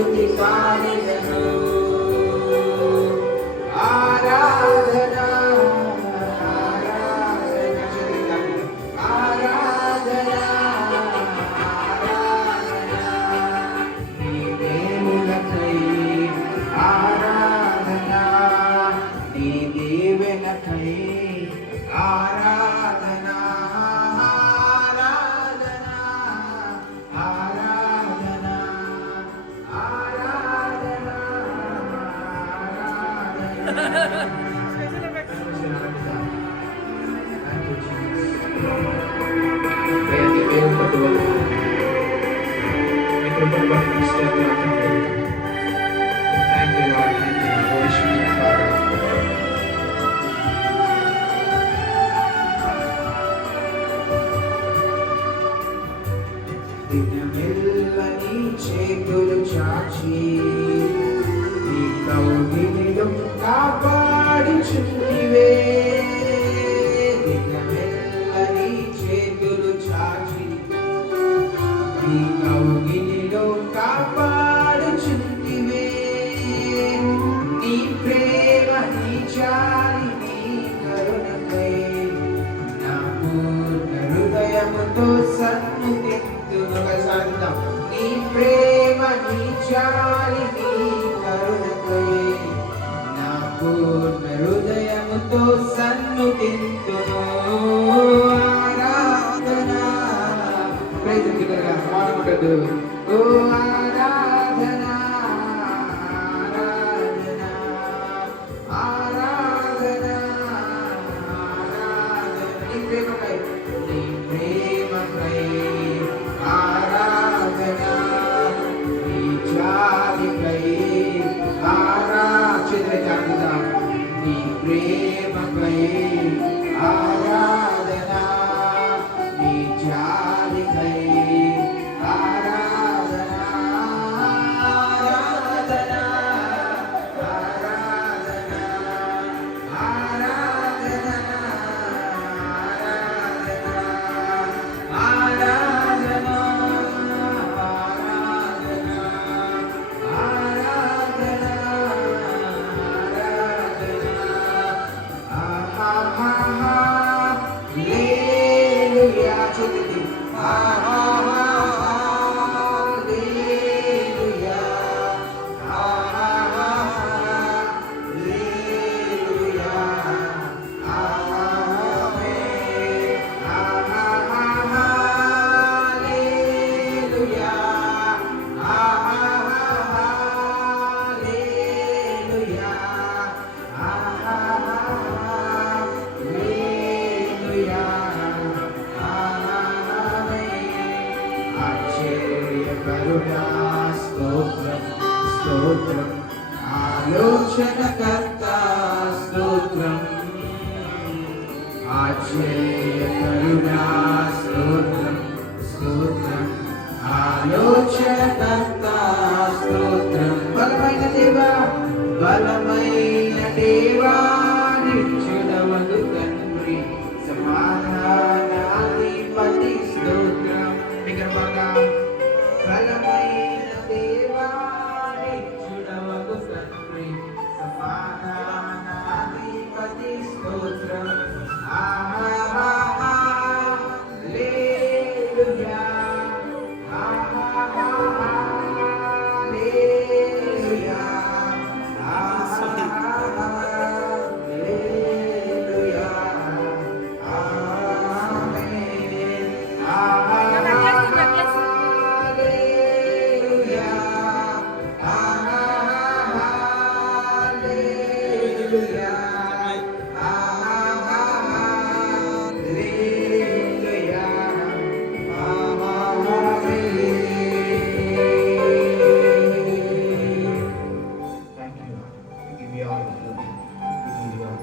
స్తుతి పాడెదను ఆరాధన దినమెల్లని చేతులు చాచి నీ కౌగిలిలో కాపాడుచుంటివే దినమెల్లని చేతులు చాచి నీ కౌగిలిలో కాపాడుచుంటివే నీ ప్రేమ నీ జాలి నీ కరుణకై నా పూర్ణ హృదయముతో సన్నుతి నీ ప్రేమ నీ జాలి నీ కరుణకై నా పూర్ణ హృదయముతో సన్నుతింతును ఆరాధన మానముడదు ఓ ఆరాధన ఆరాధన ఆరాధన ఆరాధన నీ ప్రేమకై నీ ప్రేమకై నీ ప్రేమకై ఆరాధన నీ జాలికై ఆరాధన ఆరాధన ఆరాధన ఆరాధన ఆరాధన స్తోత్రం స్తోత్రం ఆలోచనకర్త స్తోత్రం ఆశ్చర్యకరుడా స్తోత్రం స్తోత్రం ఆలోచనకర్త స్తోత్రం బలమైన దేవా బలమైన దేవా నిత్యుడవగు తండ్రి సమాధానాధిపతి స్తోత్రం విగ్రహంగా బలమైన దేవా నిత్యుడవగు తండ్రి సమాధానాధిపతి స్తోత్రం హల్లెలూయా హల్లెలూయా హల్లెలూయా Thank you. We give you all the glory.